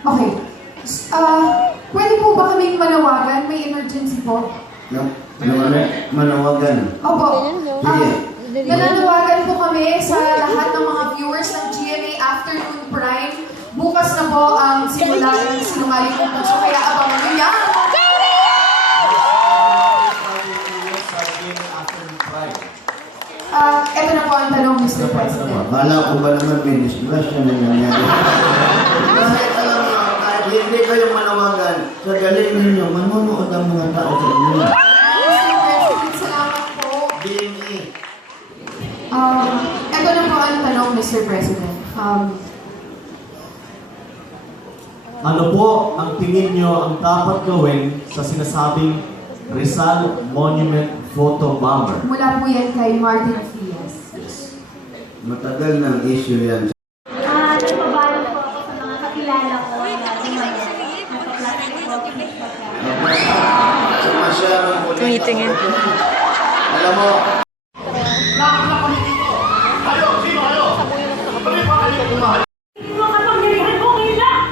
Okay. Pwede po ba kaming manawagan? May emergency po. No? Manawagan. Opo. Sige. Nananawagan po kami sa lahat ng mga viewers ng GMA Afternoon Prime. Bukas na po ang simula ng Sinungaling Kong Puso, kaya abangan nyo yan! Ito na po ang tanong, Mr. President. Bala ko ba naman may disgrasya na nangyari? Kahit alam mo, kahit hindi kayo manawagan, sa galing ninyo, manunood ang mga tao sa inyo. Mr. President, salamat po. DMA. Ito na po ang tanong, Mr. President. Ano po ang tingin nyo ang dapat gawin sa sinasabing Rizal Monument Photo Bomber? Mula po yan kay Martin Fias. Matagal ng issue yan. Nagpabalo po ako sa mga kakilala ko na nagpa-plastic walking Masyadong Tumitingin. Alam mo, Hindi mo kapangyarihan ko ngayon lang!